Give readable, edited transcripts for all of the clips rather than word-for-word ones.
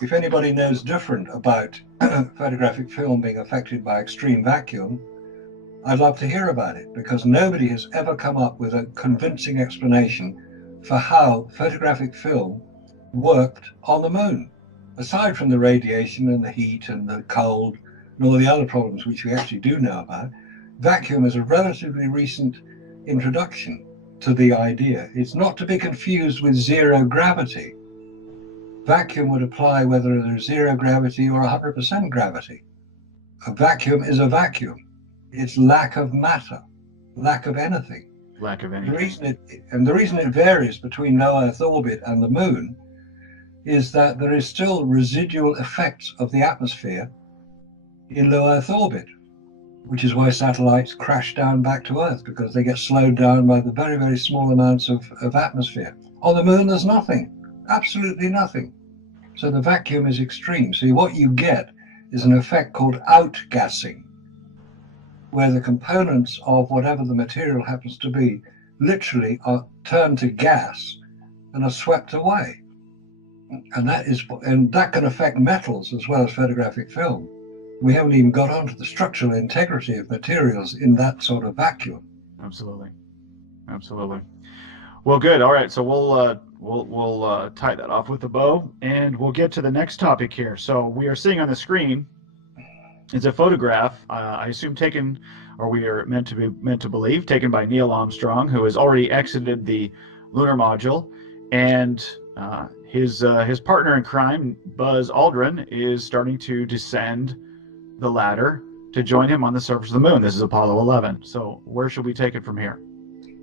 if anybody knows different about photographic film being affected by extreme vacuum, I'd love to hear about it, because nobody has ever come up with a convincing explanation for how photographic film worked on the moon. Aside from the radiation and the heat and the cold and all the other problems which we actually do know about, vacuum is a relatively recent introduction to the idea. It's not to be confused with zero gravity. Vacuum would apply whether there's zero gravity or 100% gravity. A vacuum is a vacuum. It's lack of matter, lack of anything. Lack of anything. The reason it varies between low Earth orbit and the moon is that there is still residual effects of the atmosphere in low Earth orbit, which is why satellites crash down back to Earth, because they get slowed down by the very, very small amounts of atmosphere. On the moon, there's nothing, absolutely nothing. So the vacuum is extreme. So what you get is an effect called outgassing, where the components of whatever the material happens to be literally are turned to gas and are swept away. And that can affect metals as well as photographic film. We haven't even got onto the structural integrity of materials in that sort of vacuum. Absolutely, absolutely. Well, good. All right, so we'll tie that off with a bow, and we'll get to the next topic here. So we are seeing on the screen is a photograph, I assume taken, or we are meant to believe, taken by Neil Armstrong, who has already exited the lunar module, and his partner in crime, Buzz Aldrin, is starting to descend the ladder to join him on the surface of the moon. This is Apollo 11. So where should we take it from here?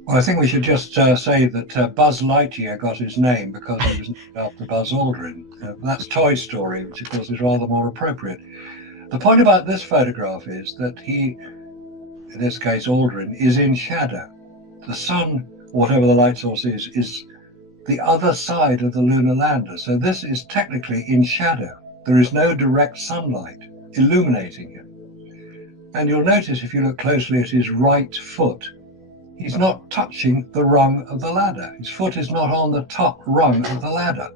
Well, I think we should just say that Buzz Lightyear got his name because he was named after Buzz Aldrin. That's Toy Story, which of course is rather more appropriate. The point about this photograph is that he, in this case Aldrin, is in shadow. The sun, whatever the light source is the other side of the lunar lander. So this is technically in shadow. There is no direct sunlight illuminating him. And you'll notice if you look closely at his right foot, he's not touching the rung of the ladder. His foot is not on the top rung of the ladder.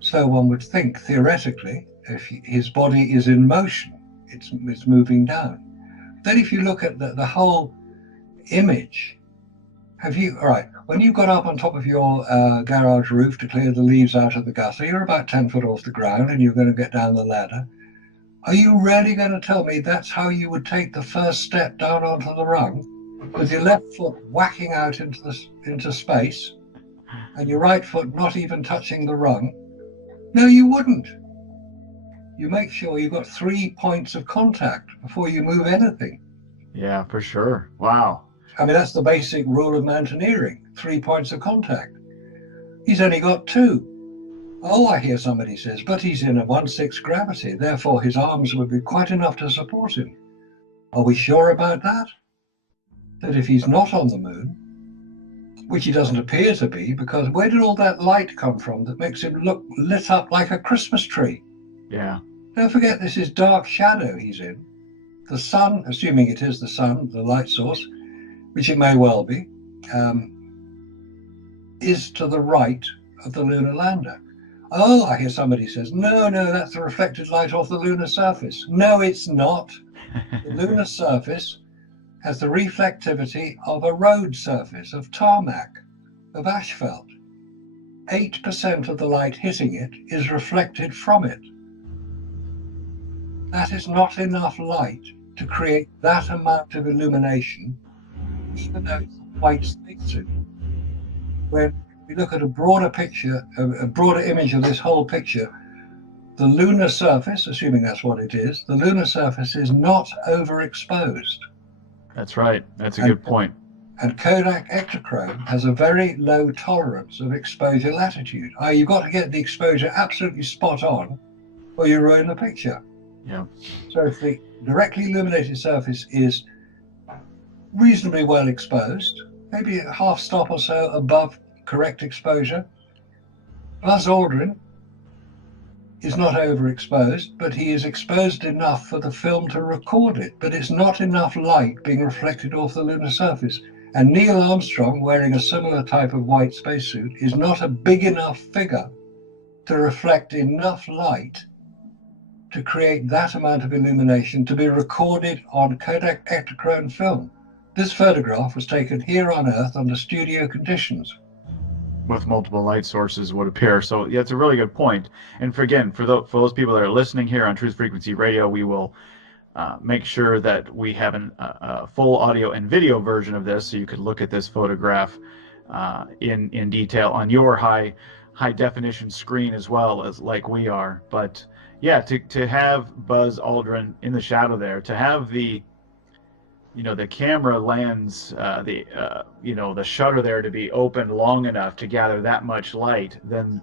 So one would think, theoretically, if his body is in motion, it's moving down. Then if you look at the whole image, all right, when you got up on top of your garage roof to clear the leaves out of the gutter, you're about 10 foot off the ground and you're going to get down the ladder. Are you really going to tell me that's how you would take the first step down onto the rung, with your left foot whacking out into space and your right foot not even touching the rung? No, you wouldn't. You make sure you've got 3 points of contact before you move anything. Yeah, for sure. Wow. I mean, that's the basic rule of mountaineering, 3 points of contact. He's only got 2. Oh, I hear somebody says, but he's in a 1/6 gravity, therefore his arms would be quite enough to support him. Are we sure about that? That if he's not on the moon, which he doesn't appear to be, because where did all that light come from that makes him look lit up like a Christmas tree? Yeah. Don't forget, this is dark shadow he's in. The sun, assuming it is the sun, the light source, which it may well be, is to the right of the lunar lander. Oh, I hear somebody says, no, that's the reflected light off the lunar surface. No, it's not. The lunar surface has the reflectivity of a road surface, of tarmac, of asphalt. 8% of the light hitting it is reflected from it. That is not enough light to create that amount of illumination, even though it's a white spacesuit. When we look at a broader picture, a broader image of this whole picture, the lunar surface, assuming that's what it is, the lunar surface is not overexposed. That's right. That's a good point. And Kodak Ektachrome has a very low tolerance of exposure latitude. You've got to get the exposure absolutely spot on, or you ruin the picture. Yeah. So if the directly illuminated surface is reasonably well exposed, maybe a half stop or so above correct exposure, Buzz Aldrin is not overexposed, but he is exposed enough for the film to record it, but it's not enough light being reflected off the lunar surface. And Neil Armstrong, wearing a similar type of white spacesuit, is not a big enough figure to reflect enough light to create that amount of illumination to be recorded on Kodak Ektachrome film. This photograph was taken here on Earth under studio conditions. With multiple light sources would appear. So yeah, it's a really good point. And for those people that are listening here on Truth Frequency Radio, we will make sure that we have a full audio and video version of this, so you could look at this photograph in detail on your high definition screen as well as like we are. But yeah, to have Buzz Aldrin in the shadow there, to have the camera lens, the shutter there to be open long enough to gather that much light, then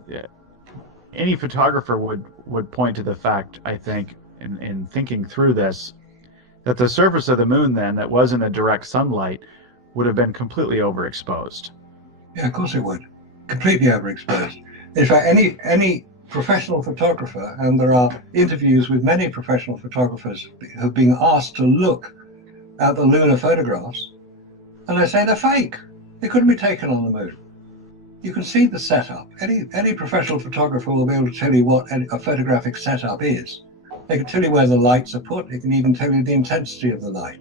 any photographer would point to the fact, I think, in thinking through this, that the surface of the moon then, that wasn't a direct sunlight, would have been completely overexposed. Yeah, of course it would. Completely overexposed. In fact, any professional photographer, and there are interviews with many professional photographers who have been asked to look at the lunar photographs, and they say they're fake. They couldn't be taken on the moon. You can see the setup. Any professional photographer will be able to tell you what a photographic setup is. They can tell you where the lights are put. They can even tell you the intensity of the light.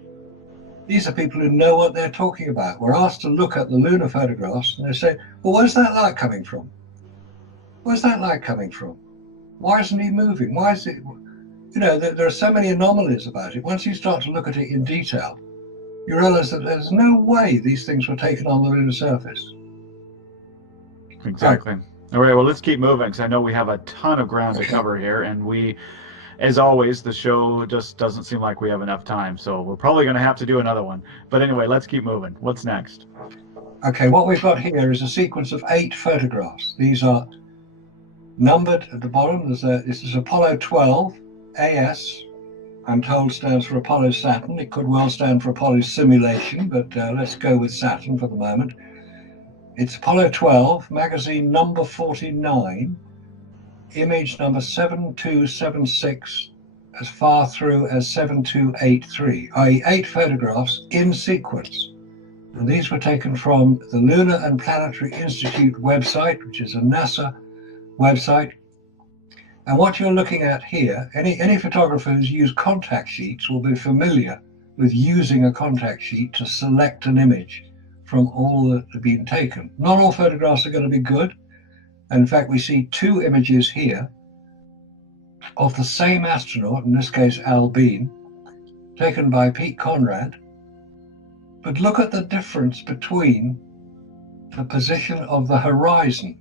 These are people who know what they're talking about. We're asked to look at the lunar photographs, and they say, well, where's that light coming from? Where's that light coming from? Why isn't he moving? Why is it? There are so many anomalies about it. Once you start to look at it in detail, you realize that there's no way these things were taken on the lunar surface. Exactly. All right, well, let's keep moving, because I know we have a ton of ground to cover here, and we, as always, the show just doesn't seem like we have enough time, so we're probably going to have to do another one. But anyway, let's keep moving. What's next? Okay, what we've got here is a sequence of 8 photographs. These are numbered at the bottom. This is Apollo 12, AS, I'm told stands for Apollo Saturn. It could well stand for Apollo Simulation, but let's go with Saturn for the moment. It's Apollo 12, magazine number 49, image number 7276, as far through as 7283, i.e. 8 photographs in sequence. And these were taken from the Lunar and Planetary Institute website, which is a NASA website. And what you're looking at here, any photographer who's used contact sheets will be familiar with using a contact sheet to select an image from all that have been taken. Not all photographs are going to be good. And in fact, we see 2 images here of the same astronaut, in this case Al Bean, taken by Pete Conrad. But look at the difference between the position of the horizon.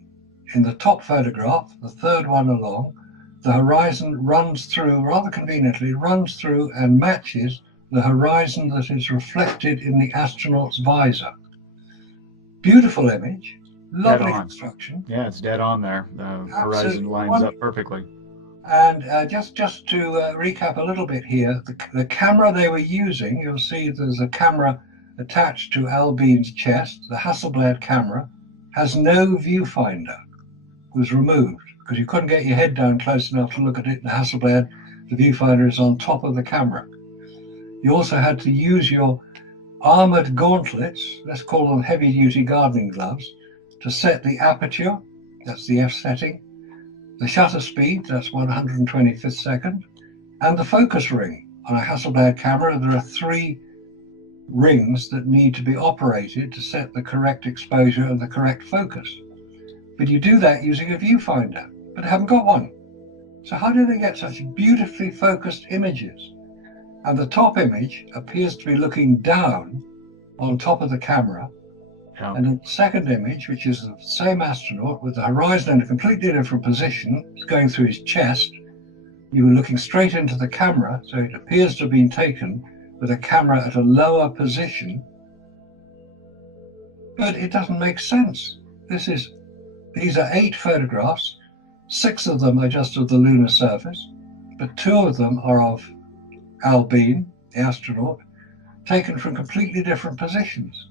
In the top photograph, the third one along, the horizon runs through, rather conveniently, runs through and matches the horizon that is reflected in the astronaut's visor. Beautiful image, lovely construction. Yeah, it's dead on there. The horizon lines up perfectly. And just to recap a little bit here, the camera they were using, you'll see there's a camera attached to Al Bean's chest. The Hasselblad camera has no viewfinder. It was removed because you couldn't get your head down close enough to look at it. The Hasselblad, the viewfinder is on top of the camera. You also had to use your armored gauntlets, let's call them heavy-duty gardening gloves, to set the aperture, that's the F setting, the shutter speed, that's 125th second, and the focus ring. On a Hasselblad camera, there are 3 rings that need to be operated to set the correct exposure and the correct focus. But you do that using a viewfinder, but they haven't got one. So how do they get such beautifully focused images? And the top image appears to be looking down on top of the camera. Yeah. And the second image, which is the same astronaut with the horizon in a completely different position, it's going through his chest. You were looking straight into the camera, so it appears to have been taken with a camera at a lower position. But it doesn't make sense. These are 8 photographs. 6 of them are just of the lunar surface, but 2 of them are of Al Bean, the astronaut, taken from completely different positions.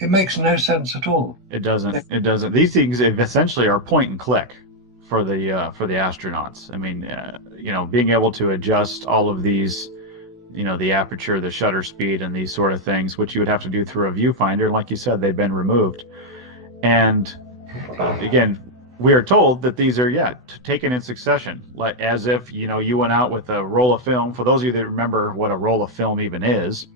It makes no sense at all. It doesn't. It doesn't. These things essentially are point and click for the astronauts. I mean, being able to adjust all of these, the aperture, the shutter speed, and these sort of things, which you would have to do through a viewfinder. Like you said, they've been removed. And again, we are told that these are taken in succession, like as if you went out with a roll of film. For those of you that remember what a roll of film even is,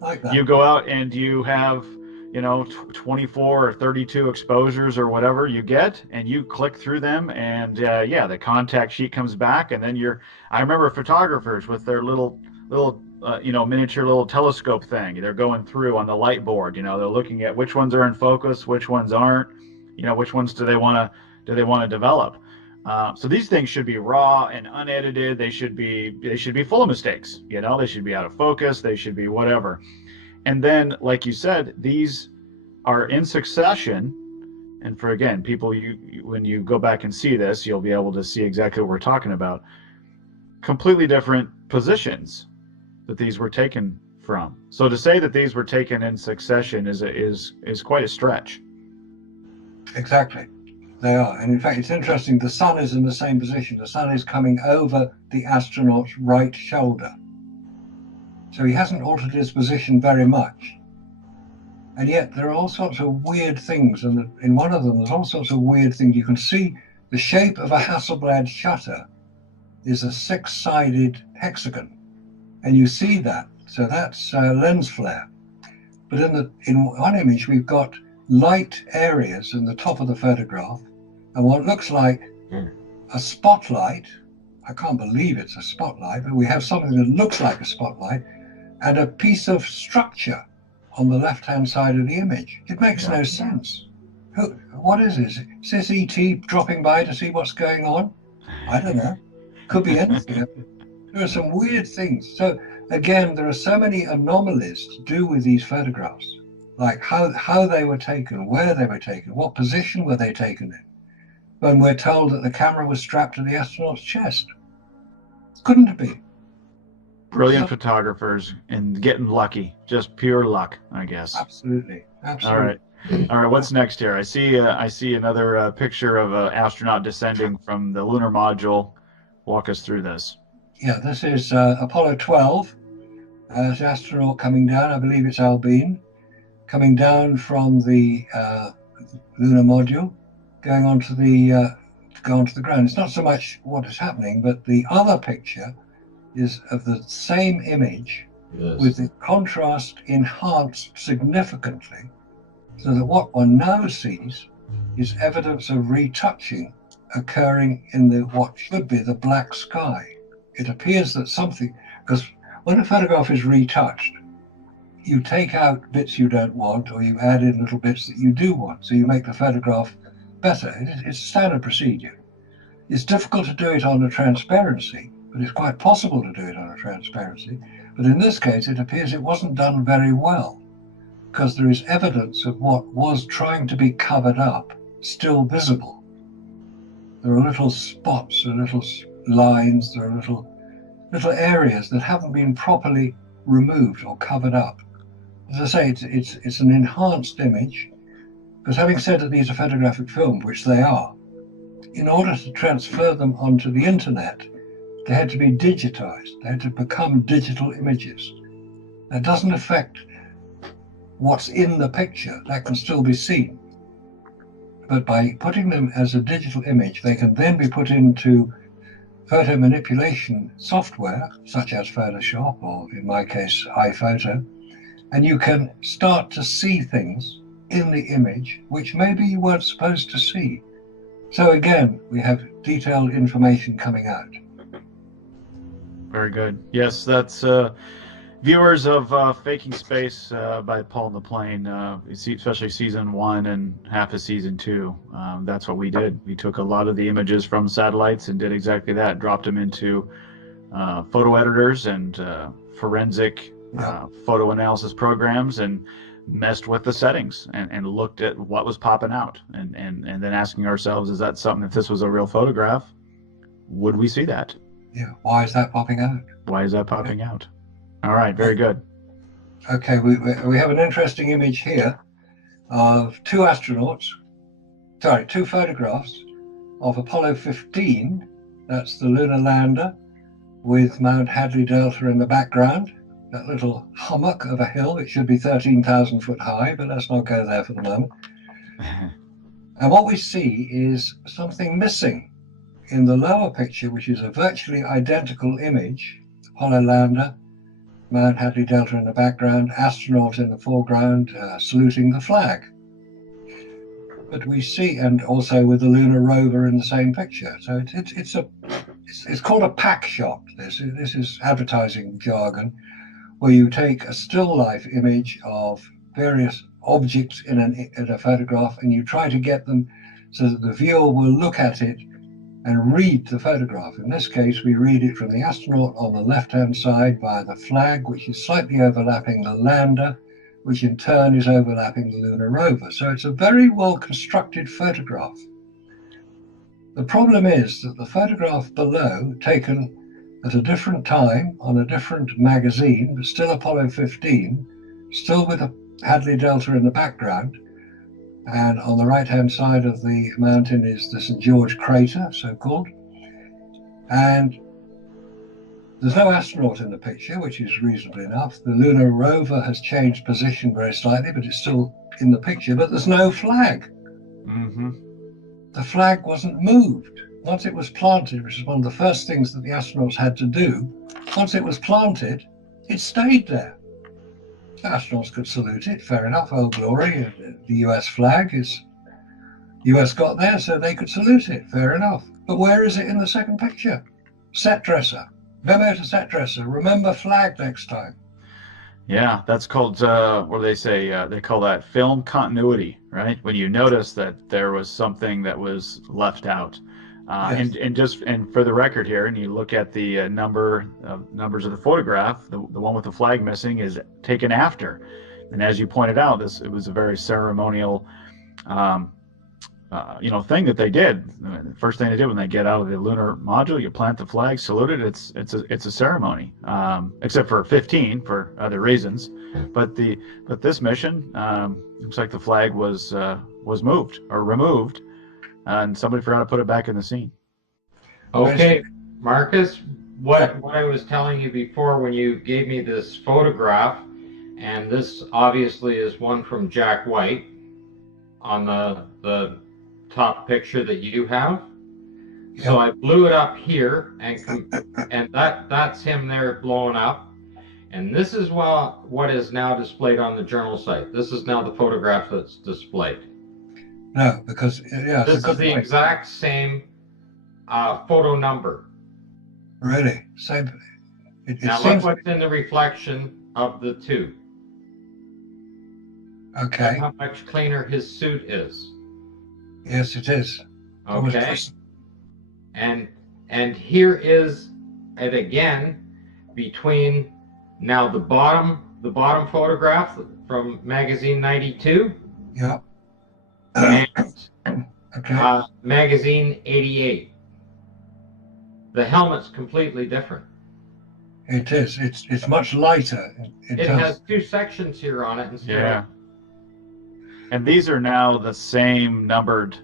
Like that. you go out and you have 24 or 32 exposures or whatever you get, and you click through them, and the contact sheet comes back, and then I remember photographers with their little miniature little telescope thing. They're going through on the light board. They're looking at which ones are in focus, which ones aren't. Which ones do they want to develop. So these things should be raw and unedited. They should be full of mistakes. They should be out of focus. They should be whatever. And then, like you said, these are in succession. And for, again, people, when you go back and see this, you'll be able to see exactly what we're talking about. Completely different positions that these were taken from. So to say that these were taken in succession is quite a stretch. Exactly. They are. And in fact, it's interesting. The sun is in the same position. The sun is coming over the astronaut's right shoulder. So he hasn't altered his position very much. And yet there are all sorts of weird things. And in one of them, there's all sorts of weird things. You can see the shape of a Hasselblad shutter is a six-sided hexagon. And you see that. So that's lens flare. But in one image, we've got light areas in the top of the photograph, and what looks like a spotlight. I can't believe it's a spotlight, but we have something that looks like a spotlight and a piece of structure on the left-hand side of the image. It makes no sense. What is this? Is this ET dropping by to see what's going on? I don't know. Could be anything. There are some weird things. So again, there are so many anomalies to do with these photographs. Like how they were taken, where they were taken, what position were they taken in, when we're told that the camera was strapped to the astronaut's chest. Couldn't be. Brilliant photographers and getting lucky, just pure luck, I guess. Absolutely. All right. What's next here? I see another picture of an astronaut descending from the lunar module. Walk us through this. Yeah, this is Apollo 12. The astronaut coming down. I believe it's Albine. Coming down from the lunar module, going onto the ground. It's not so much what is happening, but the other picture is of the same image, with the contrast enhanced significantly, so that what one now sees is evidence of retouching occurring in what should be the black sky. It appears that something, because when a photograph is retouched, you take out bits you don't want, or you add in little bits that you do want, so you make the photograph better. It's standard procedure. It's difficult to do it on a transparency, but it's quite possible to do it on a transparency. But in this case, it appears it wasn't done very well, because there is evidence of what was trying to be covered up still visible. There are little spots, there are little lines, there are little areas that haven't been properly removed or covered up. As I say, it's an enhanced image, because having said that these are photographic film, which they are, in order to transfer them onto the internet, they had to be digitized. They had to become digital images. That doesn't affect what's in the picture. That can still be seen. But by putting them as a digital image, they can then be put into photo manipulation software, such as Photoshop, or in my case, iPhoto, and you can start to see things in the image which maybe you weren't supposed to see. So again, we have detailed information coming out. Very good. Yes, that's viewers of Faking Space by Paul and the Plane, especially season 1 and half of season 2. That's what we did. We took a lot of the images from satellites and did exactly that, dropped them into photo editors and forensic photo analysis programs, and messed with the settings and looked at what was popping out, and then asking ourselves, is that something, if this was a real photograph, would we see that? Yeah, why is that popping out? Why is that popping out? All right, very good. Okay, we have an interesting image here of two photographs of Apollo 15. That's the lunar lander with Mount Hadley Delta in the background. That little hummock of a hill, it should be 13,000 foot high, but let's not go there for the moment. And what we see is something missing in the lower picture, which is a virtually identical image. Apollo lander, Mount Hadley Delta in the background, astronaut in the foreground, saluting the flag. But we see, and also with the lunar rover in the same picture. So it's called a pack shot. This is advertising jargon, where you take a still life image of various objects in a photograph, and you try to get them so that the viewer will look at it and read the photograph. In this case, we read it from the astronaut on the left-hand side via the flag, which is slightly overlapping the lander, which in turn is overlapping the lunar rover. So it's a very well-constructed photograph. The problem is that the photograph below, taken at a different time on a different magazine, but still Apollo 15, still with a Hadley Delta in the background, and on the right-hand side of the mountain is the St. George crater, so-called. And there's no astronaut in the picture, which is reasonable enough. The lunar rover has changed position very slightly, but it's still in the picture. But there's no flag. Mm-hmm. The flag wasn't moved. Once it was planted, which is one of the first things that the astronauts had to do, once it was planted, it stayed there. The astronauts could salute it, fair enough, Old Glory, the US flag is, US got there, so they could salute it, fair enough. But where is it in the second picture? Set dresser, memo to set dresser, remember flag next time. Yeah, that's called, what do they say? They call that film continuity, right? When you notice that there was something that was left out. Yes. And for the record here, and you look at the numbers of the photograph, the one with the flag missing is taken after. And as you pointed out, it was a very ceremonial, thing that they did. The first thing they did when they get out of the lunar module, you plant the flag, salute it. It's a ceremony, except for 15 for other reasons. But this mission looks like the flag was moved or removed. And somebody forgot to put it back in the scene. Okay, Marcus, what I was telling you before when you gave me this photograph, and this obviously is one from Jack White on the top picture that you have. Yep. So I blew it up here, and that's him there blowing up. And this is what is now displayed on the journal site. This is now the photograph that's displayed. No, because this is the exact same photo number. Really? Same. Now look what's in the reflection of the two. Okay. Look how much cleaner his suit is. Yes, it is. Okay. And here is it again between now the bottom photograph from magazine 92. Yeah. And okay. Magazine 88. The helmet's completely different. It is. It's much lighter. It has two sections here on it. Yeah. And these are now the same numbered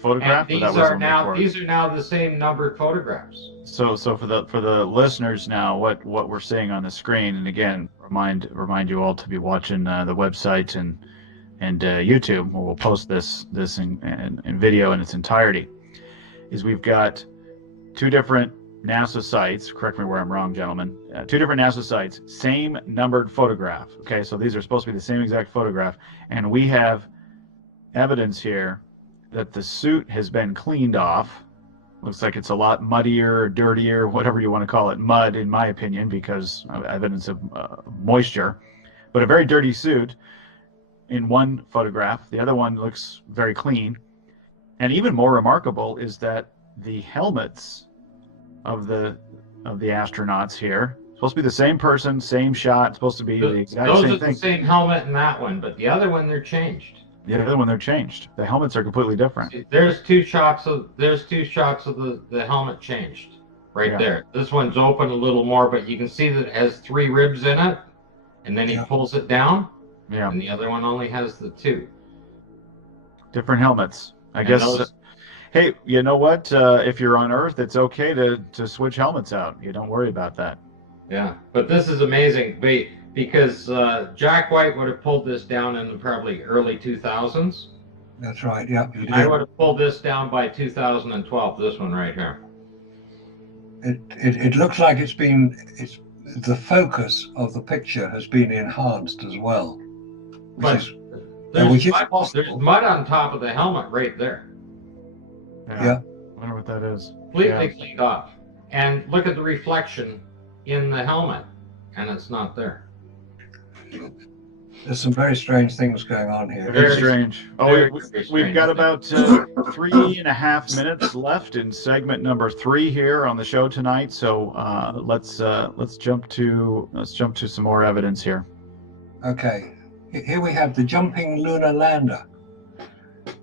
photograph. And these are now the same numbered photographs. So for the listeners now, what we're seeing on the screen, and again, remind you all to be watching the website and YouTube, where we'll post this in video in its entirety, is we've got two different NASA sites. Correct me where I'm wrong, gentlemen. Two different NASA sites, same numbered photograph. Okay, so these are supposed to be the same exact photograph, and we have evidence here that the suit has been cleaned off. Looks like it's a lot muddier, dirtier, whatever you want to call it. Mud, in my opinion, because of evidence of moisture. But a very dirty suit in one photograph. The other one looks very clean. And even more remarkable is that the helmets of the astronauts here, supposed to be the same person, same shot, supposed to be the exact same thing. Those are the same helmet in that one, but the other one, they're changed. The other one, they're changed. The helmets are completely different. There's two shots of the helmet changed right there. This one's open a little more, but you can see that it has 3 ribs in it, and then he pulls it down. Yeah. And the other one only has the 2. Different helmets. I guess. Hey, you know what? If you're on Earth, it's okay to switch helmets out. You don't worry about that. Yeah, but this is amazing because Jack White would have pulled this down in the probably early 2000s, That's right. Yeah, you I did. would have pulled this down by 2012. This one right here. It looks like it's the focus of the picture has been enhanced as well, But which is there's possible. mud on top of the helmet right there. Yeah. I wonder what that is. Completely cleaned off. And look at the reflection in the helmet, and it's not there. There's some very strange things going on here. Very strange. We've got about 3.5 minutes left in segment number 3 here on the show tonight. So let's jump to some more evidence here. Okay, here we have the jumping lunar lander.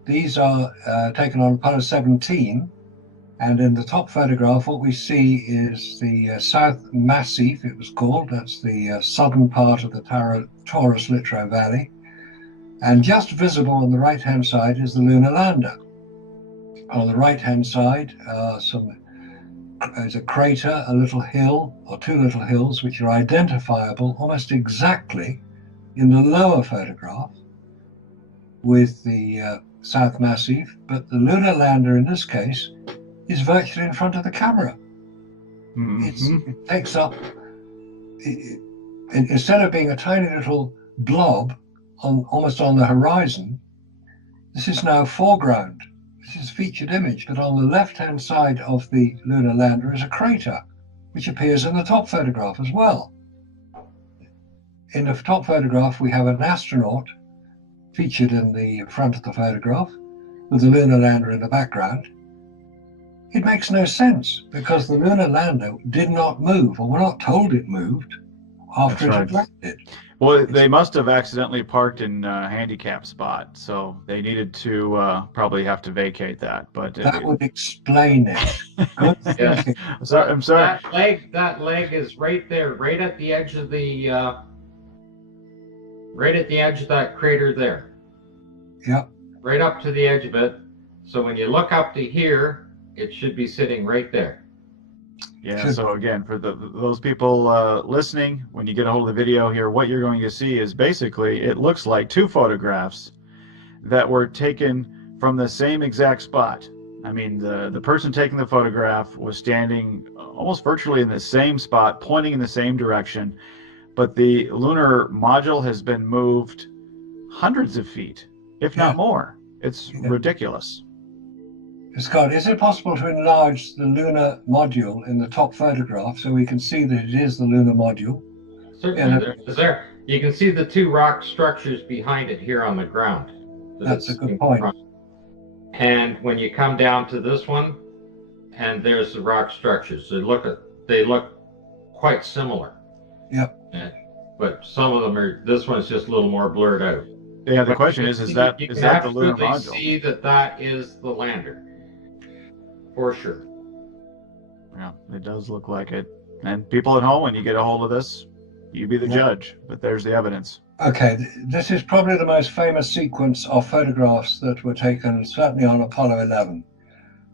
These are taken on Apollo 17, and in the top photograph, what we see is the South Massif, it was called. That's the southern part of the Taurus-Littrow Valley. And just visible on the right-hand side is the lunar lander. On the right-hand side, there's a crater, a little hill, or two little hills, which are identifiable almost exactly in the lower photograph with the South Massif, but the lunar lander in this case is virtually in front of the camera. It takes up, instead of being a tiny little blob almost on the horizon, this is now foreground. This is a featured image, but on the left-hand side of the lunar lander is a crater, which appears in the top photograph as well. In the top photograph, we have an astronaut featured in the front of the photograph with the lunar lander in the background. It makes no sense because the lunar lander did not move, or we're not told it moved after it had landed. Well, they must have accidentally parked in a handicap spot, so they needed to probably have to vacate that. But that would explain it. Good thinking. I'm sorry. That leg is right there, right at the edge of the, right at the edge of that crater there. Yep. Right up to the edge of it. So when you look up to here, it should be sitting right there. Yeah, so again, for those people listening, when you get a hold of the video here, what you're going to see is basically, it looks like two photographs that were taken from the same exact spot. I mean, the person taking the photograph was standing almost virtually in the same spot, pointing in the same direction, but the lunar module has been moved hundreds of feet, if not more. It's ridiculous. Scott, is it possible to enlarge the lunar module in the top photograph so we can see that it is the lunar module? Certainly. You can see the two rock structures behind it here on the ground. That's a good point. And when you come down to this one, and there's the rock structures. They look quite similar. Yep. But some of them this one's just a little more blurred out. Yeah, the question is that the lunar module? You can see that is the lander. For sure. Yeah, it does look like it. And people at home, when you get a hold of this, you be the judge. But there's the evidence. Okay, this is probably the most famous sequence of photographs that were taken, certainly on Apollo 11.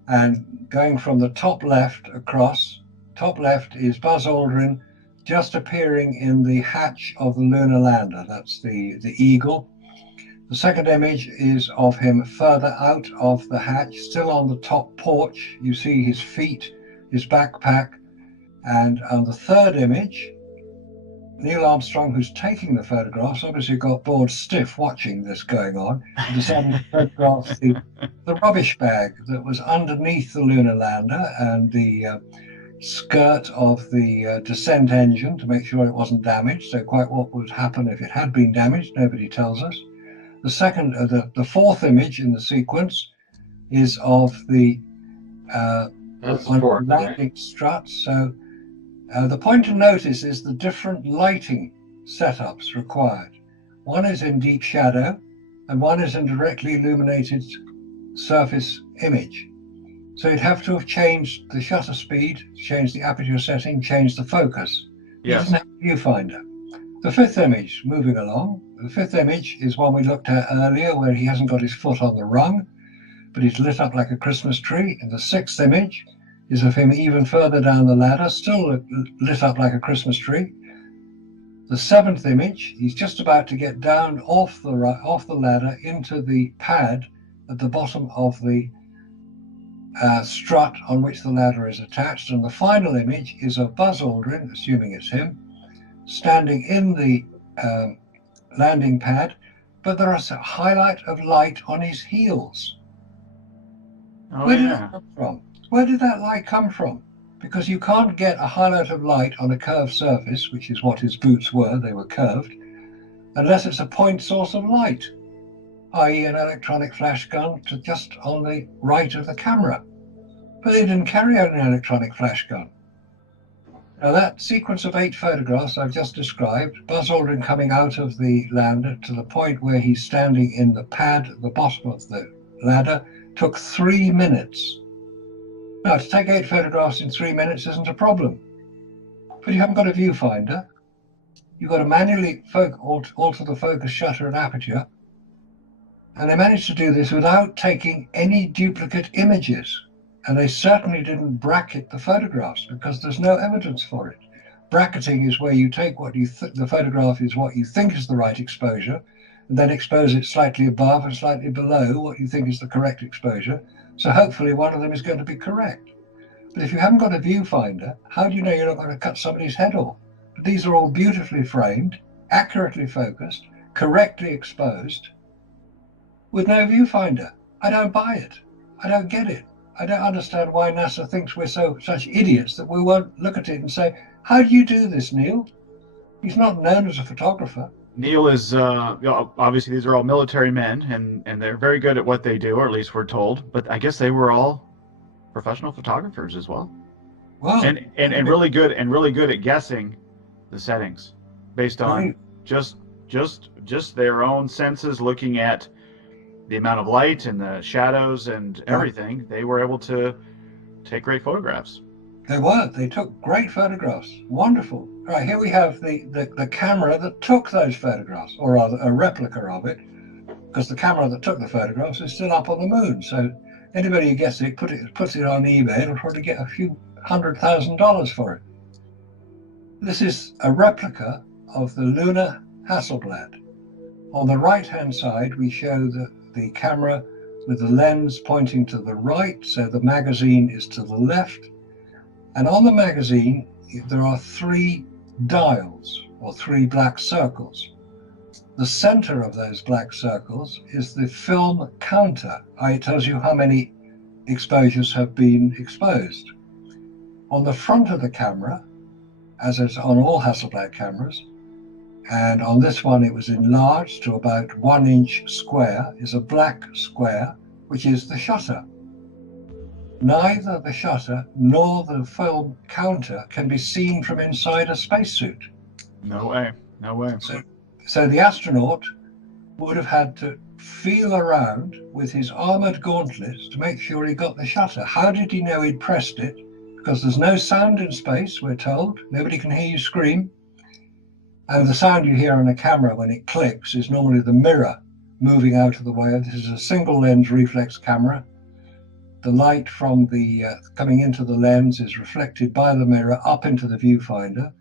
And going from the top left across, top left is Buzz Aldrin just appearing in the hatch of the lunar lander. That's the Eagle. The second image is of him further out of the hatch, still on the top porch. You see his feet, his backpack. And on the third image, Neil Armstrong, who's taking the photographs, obviously got bored stiff watching this going on. He decided to photograph the rubbish bag that was underneath the lunar lander and the skirt of the descent engine to make sure it wasn't damaged. So quite what would happen if it had been damaged, nobody tells us. The fourth image in the sequence is of the landing struts. So the point to notice is the different lighting setups required. One is in deep shadow, and one is in directly illuminated surface image. So you'd have to have changed the shutter speed, changed the aperture setting, changed the focus. Yes. Even the viewfinder. The fifth image, moving along. The fifth image is one we looked at earlier, where he hasn't got his foot on the rung, but he's lit up like a Christmas tree. And the sixth image is of him even further down the ladder, still lit up like a Christmas tree. The seventh image, he's just about to get down off the ladder into the pad at the bottom of the strut on which the ladder is attached. And the final image is of Buzz Aldrin, assuming it's him, standing in the landing pad, but there is a highlight of light on his heels. Oh, Where did yeah. that come from? Where did that light come from? Because you can't get a highlight of light on a curved surface, which is what his boots were, they were curved, unless it's a point source of light, i.e. an electronic flash gun to just on the right of the camera. But they didn't carry out an electronic flash gun. Now that sequence of 8 photographs I've just described, Buzz Aldrin coming out of the lander to the point where he's standing in the pad at the bottom of the ladder, took 3 minutes. Now, to take 8 photographs in 3 minutes isn't a problem, but you haven't got a viewfinder. You've got to manually alter the focus shutter and aperture, and they managed to do this without taking any duplicate images. And they certainly didn't bracket the photographs because there's no evidence for it. Bracketing is where you take what you the photograph is what you think is the right exposure, and then expose it slightly above and slightly below what you think is the correct exposure. So hopefully one of them is going to be correct. But if you haven't got a viewfinder, how do you know you're not going to cut somebody's head off? But these are all beautifully framed, accurately focused, correctly exposed, with no viewfinder. I don't buy it. I don't get it. I don't understand why NASA thinks we're such idiots that we won't look at it and say, how do you do this, Neil? He's not known as a photographer. Neil is, obviously these are all military men, and they're very good at what they do, or at least we're told. But I guess they were all professional photographers as well. Well, and really good at guessing the settings based on just their own senses, looking at the amount of light and the shadows and everything. They were able to take great photographs. They took great photographs. Wonderful. Right, here we have the camera that took those photographs, or rather a replica of it, because the camera that took the photographs is still up on the moon. So anybody who gets it, puts it on eBay, will probably get a few $100,000 for it. This is a replica of the lunar Hasselblad. On the right-hand side, we show the camera with the lens pointing to the right, so the magazine is to the left. And on the magazine, there are 3 dials, or 3 black circles. The center of those black circles is the film counter. It tells you how many exposures have been exposed. On the front of the camera, as is on all Hasselblad cameras, and on this one it was enlarged to about 1 inch square, is a black square, which is the shutter. Neither the shutter nor the film counter can be seen from inside a spacesuit. No way. So the astronaut would have had to feel around with his armored gauntlets to make sure he got the shutter. How did he know he'd pressed it? Because there's no sound in space, we're told. Nobody can hear you scream. And the sound you hear on a camera when it clicks is normally the mirror moving out of the way. This is a single lens reflex camera. The light from the coming into the lens is reflected by the mirror up into the viewfinder.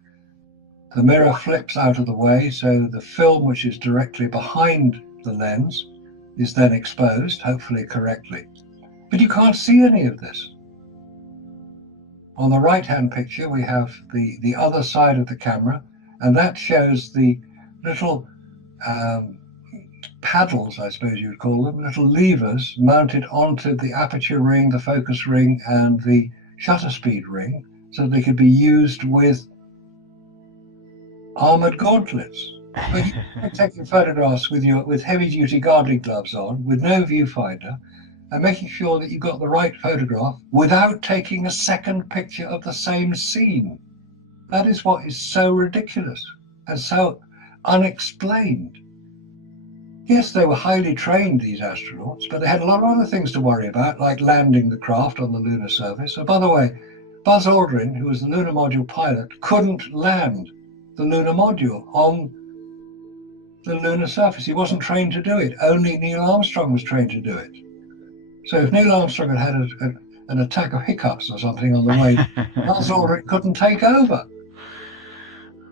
The mirror flips out of the way, so the film which is directly behind the lens is then exposed, hopefully correctly. But you can't see any of this. On the right-hand picture, we have the other side of the camera, and that shows the little paddles, I suppose you would call them, little levers mounted onto the aperture ring, the focus ring, and the shutter speed ring, so they could be used with armored gauntlets. But you're taking photographs with heavy-duty gardening gloves on, with no viewfinder, and making sure that you got the right photograph without taking a second picture of the same scene. That is what is so ridiculous and so unexplained. Yes, they were highly trained, these astronauts, but they had a lot of other things to worry about, like landing the craft on the lunar surface. And by the way, Buzz Aldrin, who was the lunar module pilot, couldn't land the lunar module on the lunar surface. He wasn't trained to do it. Only Neil Armstrong was trained to do it. So if Neil Armstrong had an attack of hiccups or something on the way, Buzz Aldrin couldn't take over.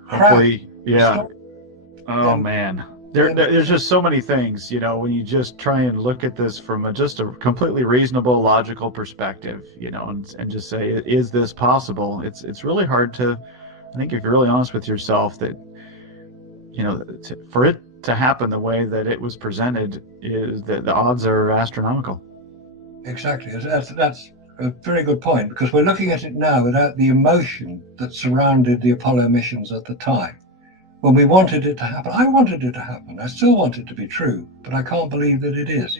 Hopefully, yeah. Oh, man. There's just so many things, when you just try and look at this from just a completely reasonable, logical perspective, and just say, is this possible? It's really hard to, I think if you're really honest with yourself, that, for it to happen the way that it was presented, is that the odds are astronomical. Exactly. That's a very good point, because we're looking at it now without the emotion that surrounded the Apollo missions at the time. When we wanted it to happen, I wanted it to happen. I still want it to be true, but I can't believe that it is.